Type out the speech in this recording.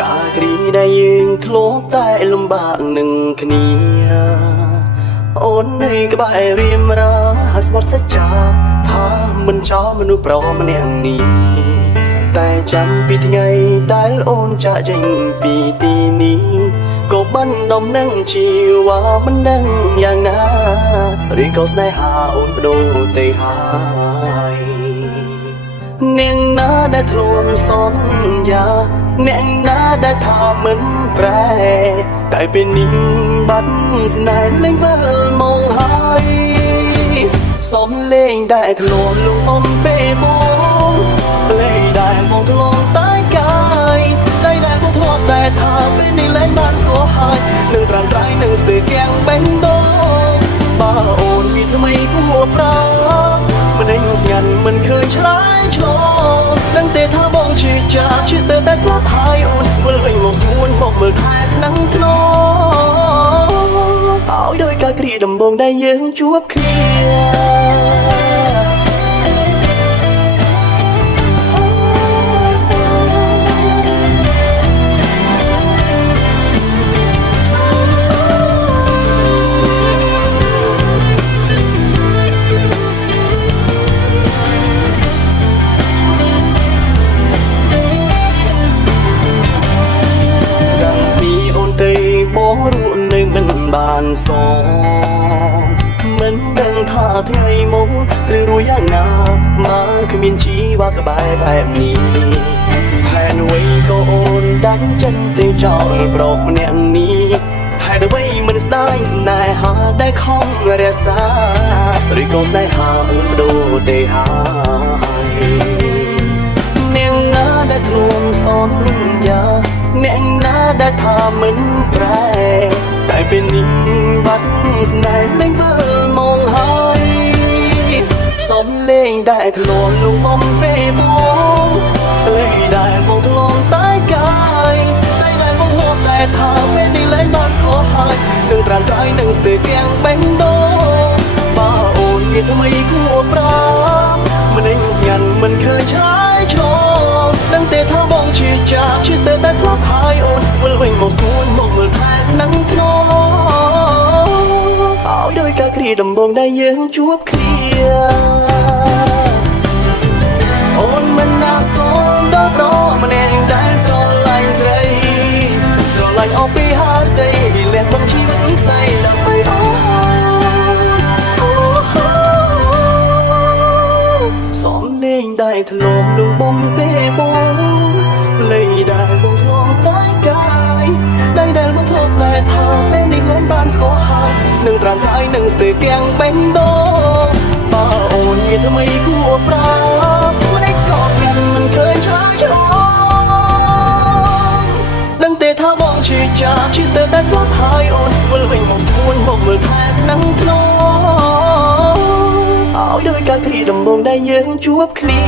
ការគ្រីដែលយើងធ្លាប់តែលំបាកនឹងគ្នាអូននៅក្បែររៀមរាហើយស្បត់សច្ចាថាមិនចោលមនុស្សប្រុសម្នាក់នេះតែចាំពីថ្ងៃដែលអូនចាក់ចេញពីទីនេះក៏បានដំណឹងជីវ៉ាមិនដឹងយ៉ាងណាឬក៏ស្នេហាអូនបដូរទៅហើយនាងណាដែលធ្លាប់សន្យាអ្នកណាដែលថាមិនប្រែតែពេលនេះបាត់ស្នេហ៍លេងវិលមកហើយសំលេងដែលធ្លាប់លងអំពេលមកលេងដែលមកធ្លាប់តែកាយតែដែលមកធ្លាប់តែថាពេលនេះលែងបានស្គាល់ហើយនឹងត្រាំត្រៃនឹងស្ទើរគាំងបេះដូងបើអូនពីថ្មីគួរប្រើមិនដឹងស្ងាត់មិនឃើញឆ្លើយឆ្លងដឹងទេថាបងជឿចាប់ជឿស្ទើរតែស្លាប់ហើយអូនវិលវិញមកស្ងួនមកមើលថែថ្នាំងធ្នងឲ្យដោយការគ្រាដំបងដែលយើងជួបគ្នាបងរួននៅមិនបានសងមិនដឹងថាថ្ងៃមុខឬរួយយ៉ាងណាមកគ្មានជីវ៉ាក្បែរបែបនេះហើយអ្វីក៏អូនដាច់ចិត្តទៅចោលប្រុសម្នាក់នេះហើយអ្វីមិនស្ដាយស្នេហាដែលខំរក្សាឬក៏ស្នេហាអូនបដូរទៅហើយនាងណាដែលធ្លាប់សន្យាអ្នកណាដែលថាមិនប្រែតែពេលនេះបាត់ស្នេហ៍លេងវិលមកហើយសំលេងដែលធ្លាប់លងបំពេលមកលេងដែលមកធ្លាប់តែកាយតែដែលមកធ្លាប់តែថាពេលនេះលែងបានស្គាល់ហើយនឹងត្រាំត្រៃនឹងស្ទើរគាំងបេះដូងបើអូនមានថ្មីគួរប្រើមិនដឹងស្ងាត់មិនឃើញឆ្លើយឆ្លងដឹងទេថាបងជឿចាប់ជឿស្ទើរតែស្លាប់ហើយអូនវិលវិញមកស្ងួនមកមើលថែថ្នាំងធ្នងឲ្យដោយការគ្រាដំបងដែលយើងជួបគ្នាអូនមិនណាសូមដល់ប្រម្នាក់ដែលស្រឡាញ់ស្រីស្រឡាញ់អស់ពីហាត់ទៅលះបង់ជីវិតខ្សែដើម្បីអូសំលេងដែលធ្លាប់លងបំពេលបងលេងដែលបងធ្លាប់តែកាយដែលបងធ្លាប់តែថាពេលនេះលែងបានស្គាល់ហើយនឹងត្រាំត្រៃនឹងស្ទើរគាំងបេះដូងបើអូនមានថ្មីគួរប្រើមិនឯក៏ស្ងាត់មិនឃើញឆ្លើយឆ្លងដឹងទេថាបងជឿចាប់ជឿស្ទើរតែស្លាប់ហើយអូនវិលវិញមកស្ងួនមកមើលថែថ្នាំងធ្នងឲ្យដោយការគ្រាដំបងដែលយើងជួបគ្នា